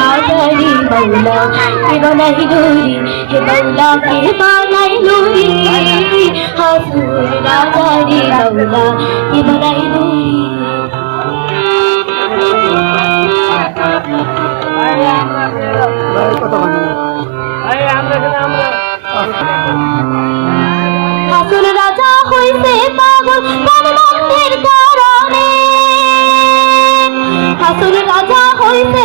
বানাইলো রে হে বাউলা কে বানাইলো রে হাসুর রাজা রে বাউলা কে বানাইলো রে হাসুর রাজা হইছে পাগল পরমাত্মের কারণে। হাসুর রাজা হইছে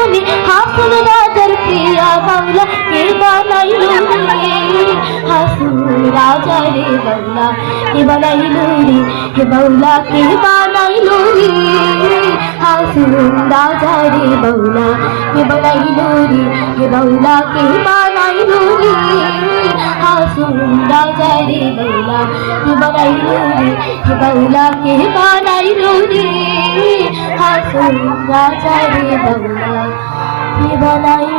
শুনি হাসুর রাজার প্রিয়া বাংলা, কে বানাইল রে? হাসুর রাজা রে বাংলা, কে বানাইল রে? হে বাউলা কে বানাইল রে? হাসুর রাজা রে বাউলা কে বানাইল রে? হে বাউলা কে বানাইল রে? হাসুর রাজা রে বাউলা কে বানাইল রে? হে বাউলা কে বানাইল রে? হাসুর রাজা বাংলা। কি রে